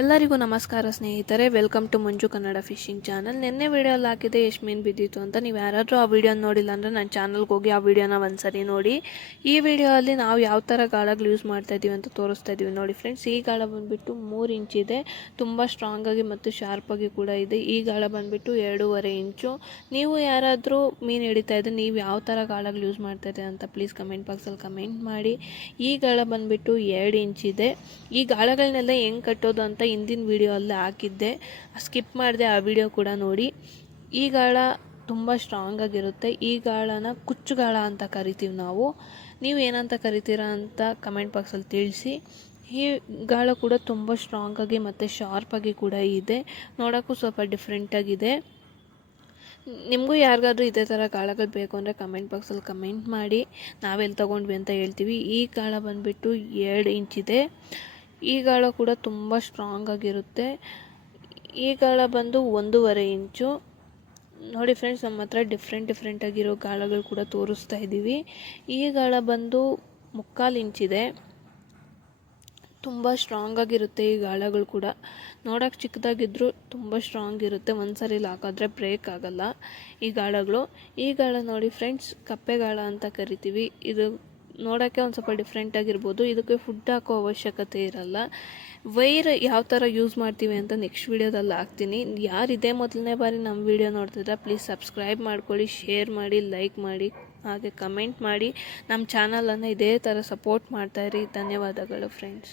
ಎಲ್ಲರಿಗೂ ನಮಸ್ಕಾರ ಸ್ನೇಹಿತರೆ, welcome to Manju Kannada fishing channel. ನಿನ್ನೆ ವಿಡಿಯೋಲ್ಲಿ ಹಾಕಿದೆ ಎಷ್ಟು ಮೀನು ಬಿದ್ದಿತ್ತು ಅಂತ. ನೀವು ಯಾರಾದರೂ ಆ ವಿಡಿಯೋನ ನೋಡಿಲ್ಲ ಅಂದರೆ ನನ್ನ ಚಾನಲ್ಗೆ ಹೋಗಿ ಆ ವಿಡಿಯೋನ ಒಂದ್ಸರಿ ನೋಡಿ. ಈ ವಿಡಿಯೋಲ್ಲಿ ನಾವು ಯಾವ ಥರ ಗಾಳಗಳು ಯೂಸ್ ಮಾಡ್ತಾ ಇದ್ದೀವಿ ಅಂತ ತೋರಿಸ್ತಾ ಇದ್ದೀವಿ ನೋಡಿ ಫ್ರೆಂಡ್ಸ್. ಈ ಗಾಳ ಬಂದುಬಿಟ್ಟು 3 ಇಂಚ್ ಇದೆ, ತುಂಬ ಸ್ಟ್ರಾಂಗಾಗಿ ಮತ್ತು ಶಾರ್ಪಾಗಿ ಕೂಡ ಇದೆ. ಈ ಗಾಳ ಬಂದುಬಿಟ್ಟು 2.5 ಇಂಚು. ನೀವು ಯಾರಾದರೂ ಮೀನು ಹಿಡಿತಾ ಇದ್ದರೆ ನೀವು ಯಾವ ಥರ ಗಾಳಗಳು ಯೂಸ್ ಮಾಡ್ತಾ ಇದ್ದೀರಿ ಅಂತ ಪ್ಲೀಸ್ ಕಮೆಂಟ್ ಬಾಕ್ಸಲ್ಲಿ ಕಮೆಂಟ್ ಮಾಡಿ. ಈ ಗಾಳ ಬಂದುಬಿಟ್ಟು 2 ಇಂಚ್ ಇದೆ. ಈ ಗಾಳಗಳನ್ನೆಲ್ಲ ಹೆಂಗೆ ಕಟ್ಟೋದು ಅಂತ ಹಿಂದಿನ ವಿಡಿಯೋ ಅಲ್ಲಿ ಹಾಕಿದ್ದೆ, ಸ್ಕಿಪ್ ಮಾಡಿದೆ, ಆ ವಿಡಿಯೋ ಕೂಡ ನೋಡಿ. ಈ ಗಾಳ ತುಂಬ ಸ್ಟ್ರಾಂಗ್ ಆಗಿರುತ್ತೆ. ಈ ಗಾಳನ ಕುಚ್ಚುಗಾಳ ಅಂತ ಕರಿತೀವಿ ನಾವು. ನೀವು ಏನಂತ ಕರಿತೀರಾ ಅಂತ ಕಮೆಂಟ್ ಬಾಕ್ಸಲ್ಲಿ ತಿಳಿಸಿ. ಈ ಗಾಳ ಕೂಡ ತುಂಬ ಸ್ಟ್ರಾಂಗಾಗಿ ಮತ್ತು ಶಾರ್ಪಾಗಿ ಕೂಡ ಇದೆ, ನೋಡೋಕ್ಕೂ ಸ್ವಲ್ಪ ಡಿಫ್ರೆಂಟಾಗಿದೆ. ನಿಮಗೂ ಯಾರಿಗಾದ್ರೂ ಇದೇ ಥರ ಗಾಳಗಳು ಬೇಕು ಅಂದರೆ ಕಮೆಂಟ್ ಬಾಕ್ಸಲ್ಲಿ ಕಮೆಂಟ್ ಮಾಡಿ, ನಾವೆಲ್ಲಿ ತೊಗೊಂಡ್ವಿ ಅಂತ ಹೇಳ್ತೀವಿ. ಈ ಗಾಳ ಬಂದುಬಿಟ್ಟು 2 ಇಂಚಿದೆ. ಈ ಗಾಳ ಕೂಡ ತುಂಬ ಸ್ಟ್ರಾಂಗ್ ಆಗಿರುತ್ತೆ. ಈ ಗಾಳ ಬಂದು 1.5 ಇಂಚು. ನೋಡಿ ಫ್ರೆಂಡ್ಸ್, ನಮ್ಮ ಹತ್ರ ಡಿಫ್ರೆಂಟ್ ಆಗಿರೋ ಗಾಳಗಳು ಕೂಡ ತೋರಿಸ್ತಾ ಇದ್ದೀವಿ. ಈ ಗಾಳ ಬಂದು 3/4 ಇಂಚಿದೆ. ತುಂಬ ಸ್ಟ್ರಾಂಗ್ ಆಗಿರುತ್ತೆ ಈ ಗಾಳಗಳು ಕೂಡ. ನೋಡೋಕೆ ಚಿಕ್ಕದಾಗಿದ್ದರೂ ತುಂಬ ಸ್ಟ್ರಾಂಗ್ ಇರುತ್ತೆ, ಒಂದ್ಸರಿ ಹಾಕಿದ್ರೆ ಬ್ರೇಕ್ ಆಗಲ್ಲ ಈ ಗಾಳಗಳು. ಈ ಗಾಳ ನೋಡಿ ಫ್ರೆಂಡ್ಸ್, ಕಪ್ಪೆಗಾಳ ಅಂತ ಕರಿತೀವಿ. ಇದು ನೋಡೋಕ್ಕೆ ಒಂದು ಸ್ವಲ್ಪ ಡಿಫ್ರೆಂಟ್ ಆಗಿರ್ಬೋದು. ಇದಕ್ಕೆ ಫುಡ್ ಹಾಕೋ ಅವಶ್ಯಕತೆ ಇರಲ್ಲ. ವೈರ್ ಯಾವ ಥರ ಯೂಸ್ ಮಾಡ್ತೀವಿ ಅಂತ ನೆಕ್ಸ್ಟ್ ವೀಡಿಯೋದಲ್ಲಿ ಹಾಕ್ತೀನಿ. ಯಾರು ಇದೇ ಮೊದಲನೇ ಬಾರಿ ನಮ್ಮ ವೀಡಿಯೋ ನೋಡ್ತಿದ್ರೆ ಪ್ಲೀಸ್ ಸಬ್ಸ್ಕ್ರೈಬ್ ಮಾಡ್ಕೊಳ್ಳಿ, ಶೇರ್ ಮಾಡಿ, ಲೈಕ್ ಮಾಡಿ, ಹಾಗೆ ಕಮೆಂಟ್ ಮಾಡಿ. ನಮ್ಮ ಚಾನಲನ್ನು ಇದೇ ಥರ ಸಪೋರ್ಟ್ ಮಾಡ್ತಾಯಿರಿ. ಧನ್ಯವಾದಗಳು ಫ್ರೆಂಡ್ಸ್.